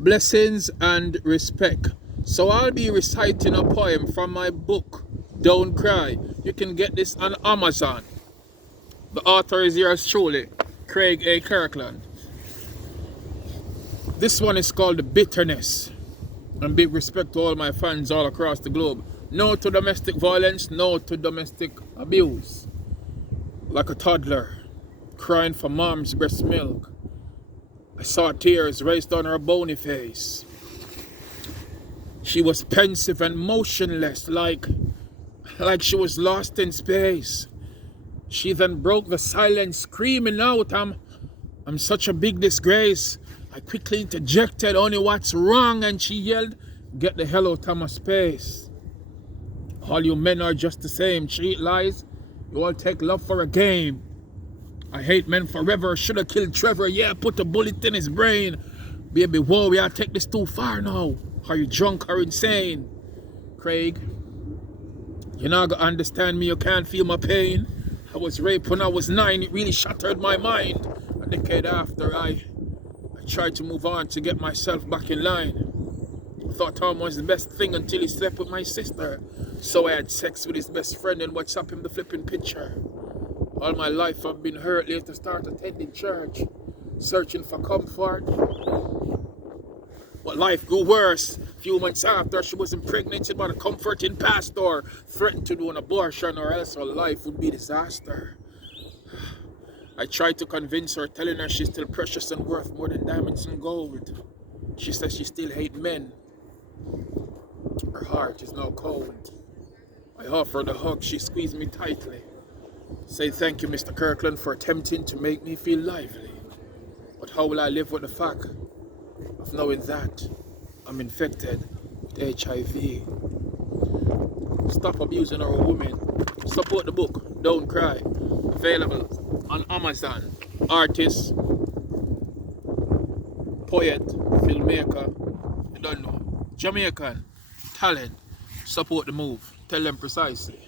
Blessings and respect. So I'll be reciting a poem from my book, Don't Cry. You can get this on Amazon. The author is yours truly, Craig A. Kirkland. This one is called The Bitterness. And big respect to all my fans all across the globe. No to domestic violence, no to domestic abuse. Like a toddler, crying for mom's breast milk, I saw tears raced on her bony face. She was pensive and motionless, like she was lost in space. She then broke the silence, screaming out, I'm such a big disgrace. I quickly interjected, only what's wrong, and she yelled, get the hell out of my space. All you men are just the same, cheat lies, you all take love for a game. I hate men forever, shoulda killed Trevor, yeah, put a bullet in his brain. Baby, whoa, we all take this too far now. Are you drunk or insane? Craig, you're not gonna understand me, you can't feel my pain. I was raped when I was 9, it really shattered my mind. A decade after, I tried to move on to get myself back in line. I thought Tom was the best thing until he slept with my sister. So I had sex with his best friend and WhatsApp him the flipping picture. All my life I've been hurt, late to start attending church, searching for comfort. But life grew worse. A few months after, she was impregnated by a comforting pastor, threatened to do an abortion or else her life would be disaster. I tried to convince her, telling her she's still precious and worth more than diamonds and gold. She says she still hates men. Her heart is now cold. I offered a hug, she squeezed me tightly. Say thank you, Mr. Kirkland, for attempting to make me feel lively. But how will I live with the fact of knowing that I'm infected with HIV? Stop abusing our women. Support the book, Don't Cry. Available on Amazon. Artist, poet, filmmaker, you don't know, Jamaican talent. Support the move. Tell them precisely.